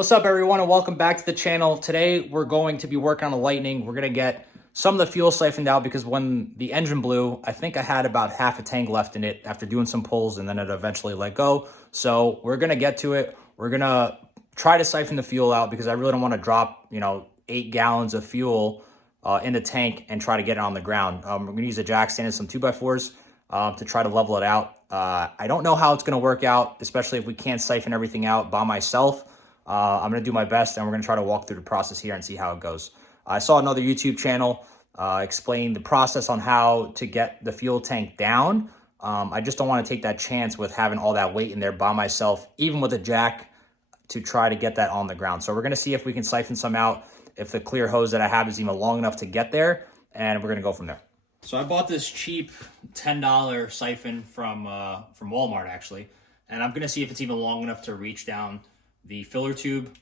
What's up, everyone, and welcome back to the channel. Today we're going to be working on the Lightning. We're going to get some of the fuel siphoned out because when the engine blew, I think I had about half a tank left in it after doing some pulls, and then it eventually let go. So we're going to get to it. We're going to try to siphon the fuel out because I really don't want to drop 8 gallons of fuel in the tank and try to get it on the ground. We're going to use a jack stand and some 2x4s to try to level it out. I don't know how it's going to work out, especially if we can't siphon everything out by myself. I'm going to do my best, and we're going to try to walk through the process here and see how it goes. I saw another YouTube channel explain the process on how to get the fuel tank down. I just don't want to take that chance with having all that weight in there by myself, even with a jack, to try to get that on the ground. So we're going to see if we can siphon some out, if the clear hose that I have is even long enough to get there, and we're going to go from there. So I bought this cheap $10 siphon from Walmart, actually, and I'm going to see if it's even long enough to reach down the filler tube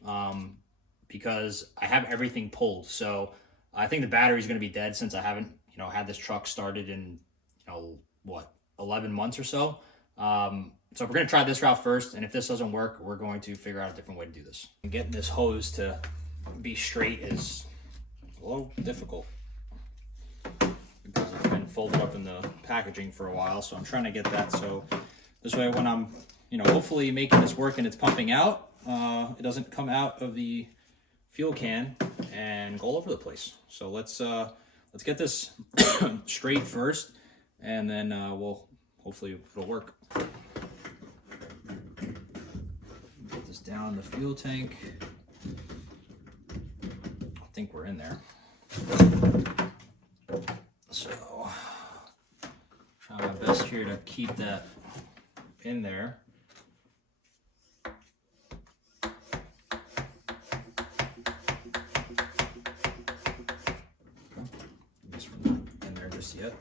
because I have everything pulled. So I think the battery is going to be dead since I haven't had this truck started in 11 months or so. So we're going to try this route first, and if this doesn't work, we're going to figure out a different way to do this. Getting this hose to be straight is a little difficult because it's been folded up in the packaging for a while. So I'm trying to get that so this way when I'm hopefully making this work and it's pumping out, it doesn't come out of the fuel can and go all over the place. So let's get this straight first, and then we'll hopefully it'll work. Get this down the fuel tank. I think we're in there. So try my best here to keep that in there. Yet.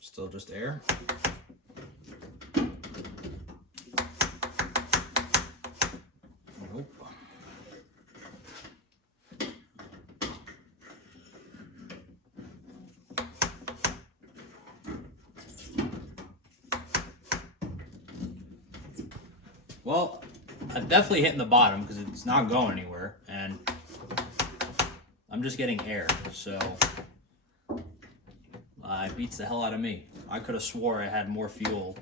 Still just air. Nope. Well, I'm definitely hitting the bottom because it's not going anywhere, and I'm just getting air, so it beats the hell out of me. I could have swore I had more fuel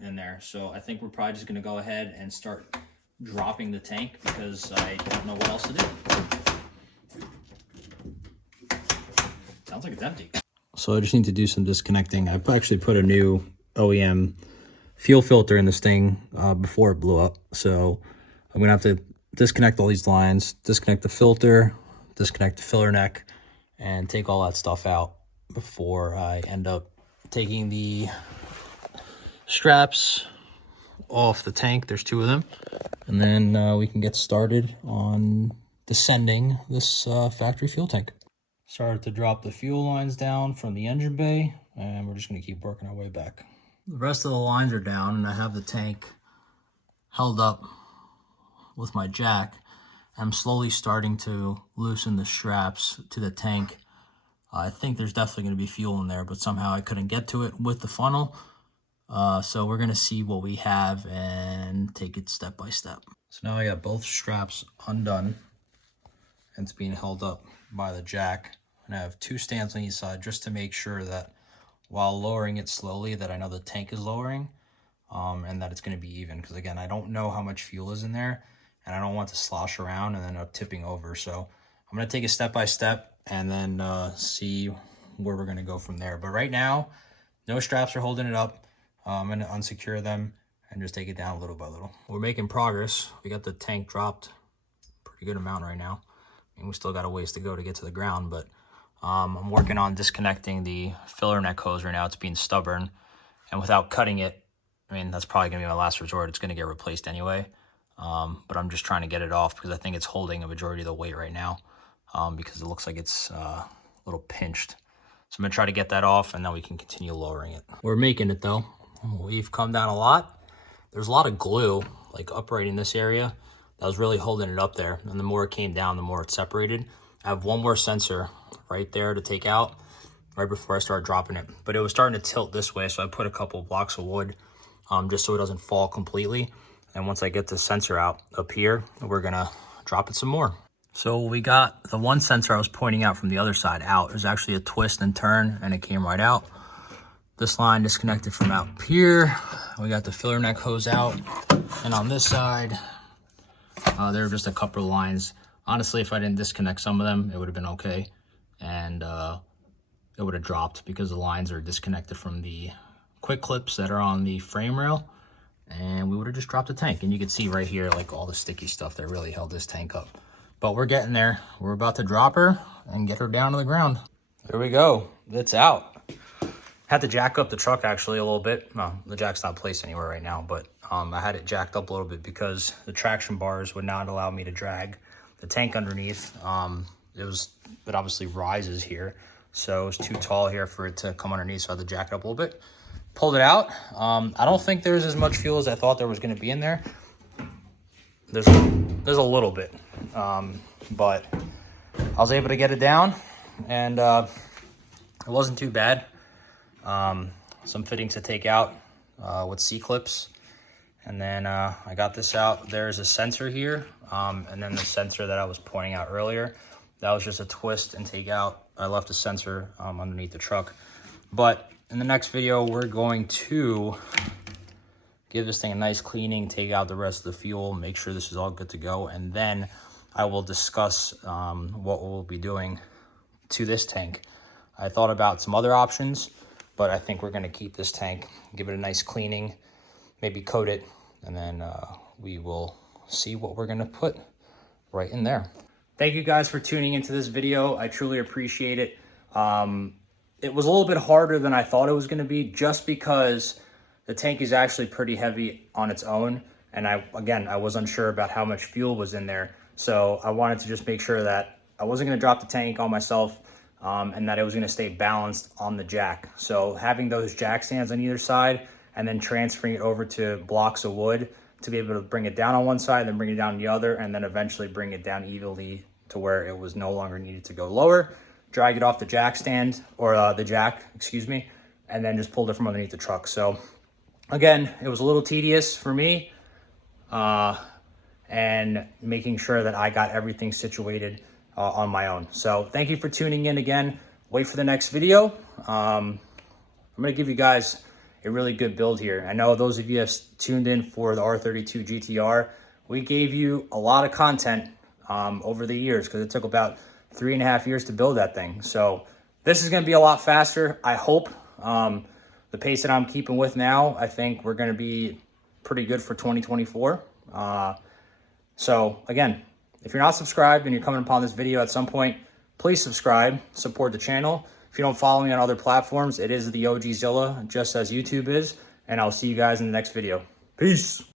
in there, so I think we're probably just going to go ahead and start dropping the tank because I don't know what else to do. Sounds like it's empty. So I just need to do some disconnecting. I've actually put a new OEM fuel filter in this thing before it blew up. So I'm gonna have to disconnect all these lines, disconnect the filter, disconnect the filler neck, and take all that stuff out before I end up taking the straps off the tank. There's 2 of them. And then we can get started on descending this factory fuel tank. Started to drop the fuel lines down from the engine bay, and we're just gonna keep working our way back. The rest of the lines are down, and I have the tank held up with my jack. I'm slowly starting to loosen the straps to the tank. I think there's definitely going to be fuel in there, but somehow I couldn't get to it with the funnel. So we're going to see what we have and take it step by step. So now I got both straps undone, and it's being held up by the jack. And I have 2 stands on each side just to make sure that while lowering it slowly, that I know the tank is lowering, and that it's going to be even. Because again, I don't know how much fuel is in there, and I don't want to slosh around and then up tipping over. So I'm going to take it step by step and then see where we're going to go from there. But right now, no straps are holding it up. I'm going to unsecure them and just take it down little by little. We're making progress. We got the tank dropped a pretty good amount right now, and we still got a ways to go to get to the ground, but I'm working on disconnecting the filler neck hose right now. It's being stubborn, and without cutting it, I mean, that's probably going to be my last resort. It's going to get replaced anyway, but I'm just trying to get it off because I think it's holding a majority of the weight right now because it looks like it's a little pinched. So I'm going to try to get that off, and then we can continue lowering it. We're making it, though. We've come down a lot. There's a lot of glue, like upright in this area, that was really holding it up there. And the more it came down, the more it separated. I have one more sensor right there to take out. right before I started dropping it. But it was starting to tilt this way, so I put a couple of blocks of wood just so it doesn't fall completely. And once I get the sensor out up here, we're gonna drop it some more. So we got the one sensor I was pointing out from the other side out. There's actually a twist and turn, and it came right out. This line disconnected from out here. We got the filler neck hose out. And on this side, there were just a couple of lines. Honestly, if I didn't disconnect some of them, it would have been okay. And it would have dropped because the lines are disconnected from the quick clips that are on the frame rail. And we would have just dropped the tank. And you can see right here, like all the sticky stuff that really held this tank up. But we're getting there. We're about to drop her and get her down to the ground. There we go. It's out. Had to jack up the truck actually a little bit. No, the jack's not placed anywhere right now, but I had it jacked up a little bit because the traction bars would not allow me to drag the tank underneath. It obviously rises here, so it was too tall here for it to come underneath, so I had to jack it up a little bit. Pulled it out. I don't think there's as much fuel as I thought there was going to be in there. There's a little bit, but I was able to get it down, and it wasn't too bad. Some fittings to take out with C-clips, and then I got this out. There's a sensor here, and then the sensor that I was pointing out earlier, that was just a twist and take out. I left a sensor underneath the truck. But in the next video, we're going to give this thing a nice cleaning, take out the rest of the fuel, make sure this is all good to go, and then I will discuss what we'll be doing to this tank. I thought about some other options, but I think we're going to keep this tank, give it a nice cleaning, maybe coat it, and then we will see what we're going to put right in there. Thank you guys for tuning into this video. I truly appreciate it. It was a little bit harder than I thought it was going to be, just because the tank is actually pretty heavy on its own. And I was unsure about how much fuel was in there. So I wanted to just make sure that I wasn't going to drop the tank on myself, and that it was going to stay balanced on the jack. So having those jack stands on either side and then transferring it over to blocks of wood to be able to bring it down on one side, then bring it down the other, and then eventually bring it down evenly to where it was no longer needed to go lower, drag it off the jack stand, or the jack, excuse me, and then just pulled it from underneath the truck. So again, it was a little tedious for me, and making sure that I got everything situated on my own. So thank you for tuning in again. Wait for the next video. I'm gonna give you guys a really good build here. I know those of you have tuned in for the R32 GTR, we gave you a lot of content over the years, because it took about 3.5 years to build that thing. So this is gonna be a lot faster, I hope. The pace that I'm keeping with now, I think we're gonna be pretty good for 2024. So again, if you're not subscribed and you're coming upon this video at some point, please subscribe, support the channel. If you don't follow me on other platforms, it is theOGzilla, just as YouTube is, and I'll see you guys in the next video. Peace.